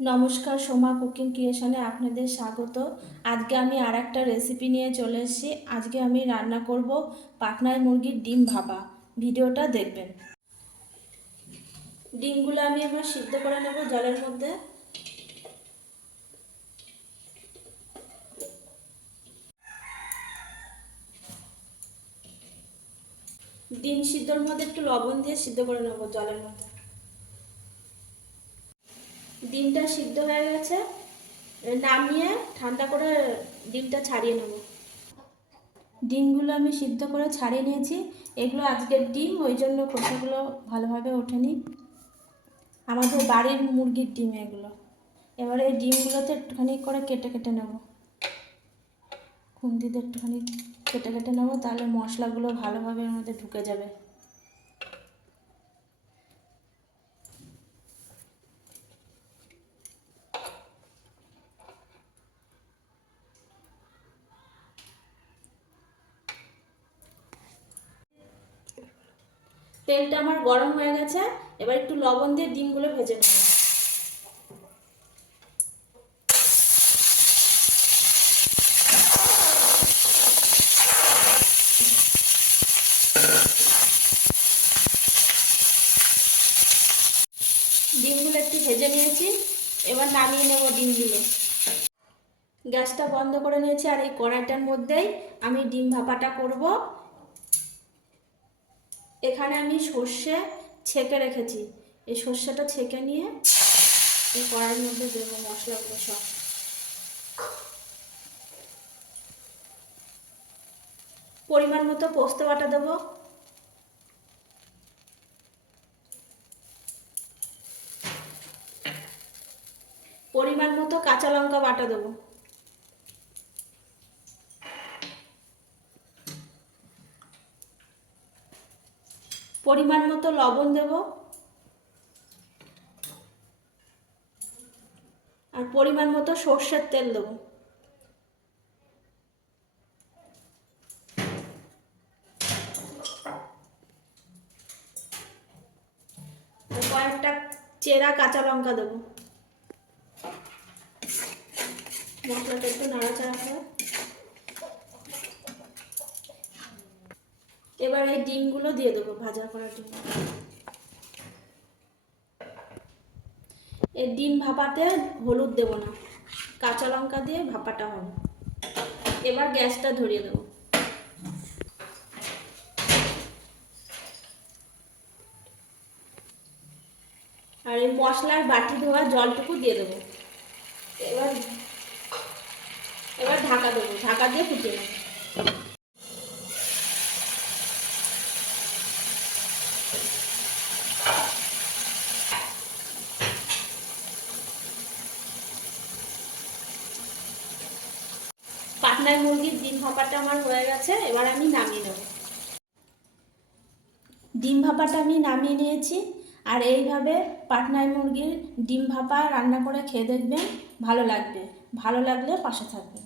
নমস্কার, সোমা কুকিং ক্রিয়েশনে আপনাদের স্বাগত। আজকে আমি আর একটা রেসিপি নিয়ে চলে এসেছি। আজকে আমি রান্না করব পাটনায় মুরগির ডিম ভাপা। ভিডিওটা দেখবেন। ডিমগুলো আমি এবার সিদ্ধ করে নেব জলের মধ্যে। ডিম সিদ্ধর মধ্যে একটু লবণ দিয়ে সিদ্ধ করে নেব জলের মধ্যে। ডিমটা সিদ্ধ হয়ে গেছে, নামিয়ে ঠান্ডা করে ডিমটা ছাড়িয়ে নেব। ডিমগুলো আমি সিদ্ধ করে ছাড়িয়ে নিয়েছি। এগুলো আজকের ডিম, ওই জন্য খোসাগুলো ভালোভাবে ওঠেনি। আমাদের বাড়ির মুরগির ডিম এগুলো। এবারে এই ডিমগুলোতে একটুখানি করে কেটে কেটে নেব, খুন্তিতে একটুখানি কেটে কেটে নেব, তাহলে মশলাগুলো ভালোভাবে এর মধ্যে ঢুকে যাবে। তেলটা আমার গরম হয়ে গেছে, এবার একটু লবণ দিয়ে ডিমগুলো ভেজে নেব। ডিমগুলো একটু ভেজে নিয়েছি, এবার নামিয়ে নেব ডিমগুলো। গ্যাসটা বন্ধ করে নিয়েছি, আর এই কড়াইটার মধ্যেই আমি ডিম ভাপাটা করব। এখানে আমি সর্ষে ছেঁকে রেখেছি, এই সর্ষেটা ছেঁকে নিয়ে এই কড়াইয়ের মধ্যে দেবো মশলাগুলো সব। পরিমাণ মতো পোস্ত বাটা দেবো, পরিমাণ মতো কাঁচা লঙ্কা বাটা দেবো, পরিমাণ মতো লবণ দেব, আর পরিমাণ মতো সর্ষের তেল দেবো। কয়েকটা চেরা কাঁচা লঙ্কা দেবো। মশলাটা একটু নাড়াচাড়া করে এবার এই ডিমগুলো দিয়ে দেবো, ভাজা করা ডিম। এই ডিম ভাপাতে হলুদ দেব না, কাঁচা লঙ্কা দিয়ে ভাপাটা হবে। এবার গ্যাসটা ধরিয়ে দেবো। আর এই মশলার বাটি ধোয়া জলটুকু দিয়ে দেবো। এবার এবার ঢাকা দেবো, ঢাকা দিয়ে ফুটিয়ে নেবো। পাটনায় মুরগির ডিম ভাপাটা আমার হয়ে গেছে, এবার আমি নামিয়ে নেব। ডিম ভাপাটা আমি নামিয়ে নিয়েছি। আর এইভাবে পাটনায় মুরগির ডিম ভাপা রান্না করে খেয়ে দেখবেন, ভালো লাগবে। ভালো লাগলে পাশে থাকবেন।